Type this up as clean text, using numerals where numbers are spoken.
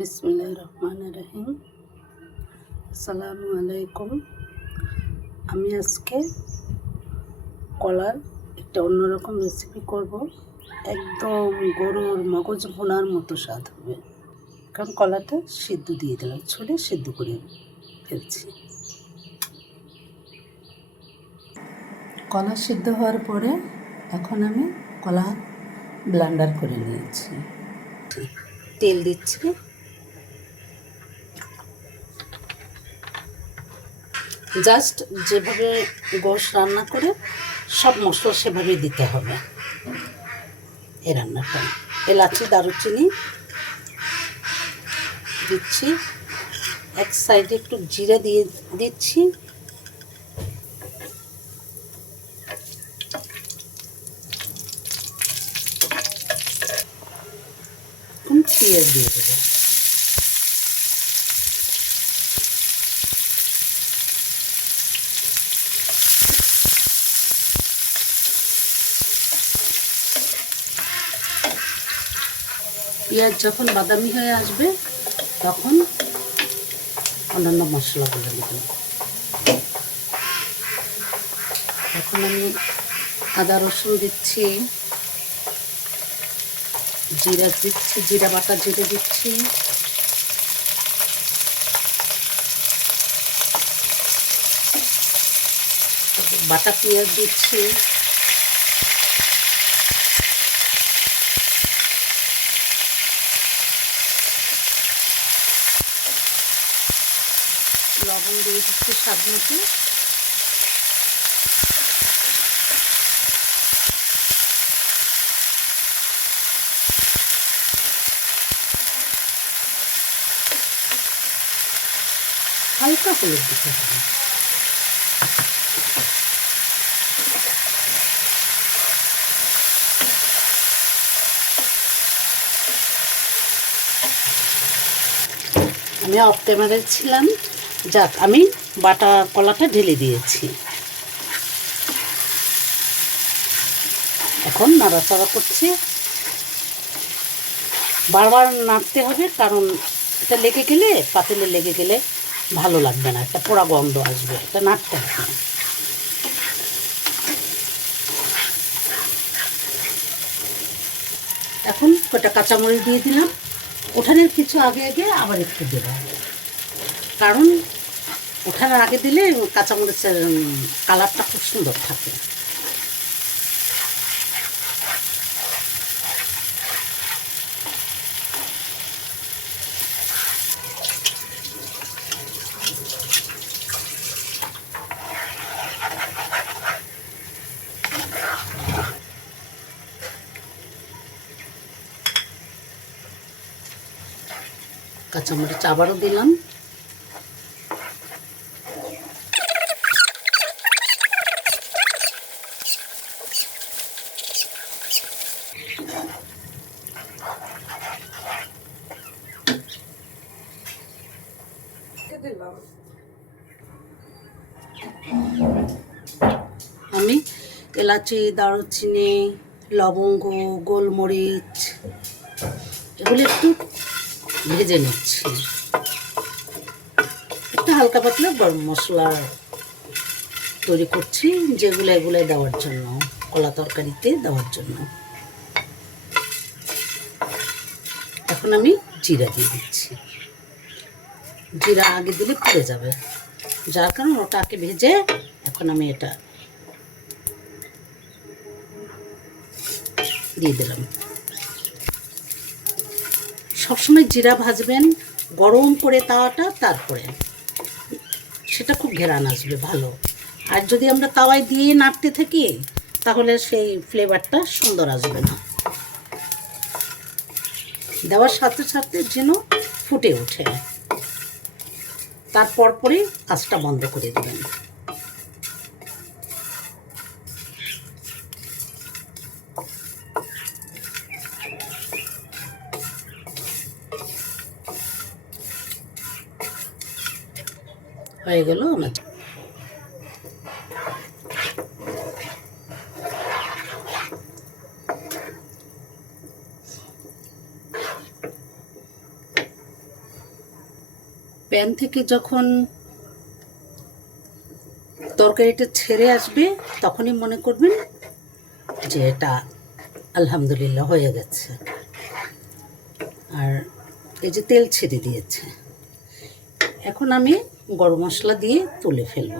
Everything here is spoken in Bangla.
বিসমিল্লাহির রহমানির রহিম। আসসালামু আলাইকুম। আমি আজকে কলার একটা অন্যরকম রেসিপি করব। একদম গরুর মগজ ভুনার মতো স্বাদ হবে। কারণ কলাটা সিদ্ধ দিয়ে দিলাম, ছুলে সিদ্ধ করে ফেলছি। কলা সিদ্ধ হওয়ার পরে এখন আমি কলা ব্লেন্ডার করে নিয়েছি। তেল দিচ্ছি, জাস্ট যেভাবে গোশ রান্না করে সব মশলা সেভাবেই দিতে হবে এই রান্নাটা। এলাচি দারুচিনি দিচ্ছি, এক সাইডে একটু জিরা দিয়ে দিচ্ছি, পেঁয়াজ দিয়ে দেবো। পেঁয়াজ যখন বাদামি হয়ে আসবে তখন অন্যান্য মশলাগুলো দেব। এখন আমি আদা রসুন দিচ্ছি, জিরা দিচ্ছি, জিরা বাটা জিরে দিচ্ছি, বাটা পেঁয়াজ দিচ্ছি, লবণ দিয়ে দিচ্ছি স্বাদ মতো, হালকা হলুদ দিতে হবে। আমি অফ ক্যামেরায় ছিলাম, যাক আমি বাটা কলাটা ঢেলে দিয়েছি। এখন নাড়াচাড়া করছি, বারবার নাড়তে হবে, কারণ এটা লেগে গেলে, পাতিলে লেগে গেলে ভালো লাগবে না, একটা পোড়া গন্ধ আসবে, এটা নাড়তে হবে। এখন কটা কাঁচামরিচ দিয়ে দিলাম, ওঠানোর কিছু আগে আগে আবার একটু দেব, কারণ ওঠানোর আগে দিলে কাঁচামরিচের কালারটা খুব সুন্দর থাকে। কাঁচামরিচ আবারও দিলাম, আমি এলাচি দারুচিনি লবঙ্গ গোলমরিচ এগুলো একটু ভেজে নিচ্ছি। একটা হালকা পাতলা গরম মশলা তৈরি করছি, যেগুলো এগুলো দেওয়ার জন্য, কলা তরকারিতে দেওয়ার জন্য। এখন আমি জিরা দিয়ে দিচ্ছি, জিরা আগে দিলে পুড়ে যাবে, যার কারণে ওটাকে ভেজে এখন আমি এটা দিয়ে দিলাম। সবসময় জিরা ভাজবেন গরম করে তাওয়াটা, তারপরে সেটা খুব ঘেরান আসবে ভালো। আর যদি আমরা তাওয়ায় দিয়ে নাড়তে থাকি তাহলে সেই ফ্লেভারটা সুন্দর আসবে না। দেওয়ার সাথে সাথে যেন ফুটে ওঠে, তারপর পরে আঁচটা বন্ধ করে দেবেন। হয়ে গেল আমার। প্যান থেকে যখন তরকারিটা ছেড়ে আসবে তখনই মনে করবেন যে এটা আলহামদুলিল্লাহ হয়ে গেছে। আর এই যে তেল ছেড়ে দিয়েছে, এখন আমি গরম মশলা দিয়ে তুলে ফেলব।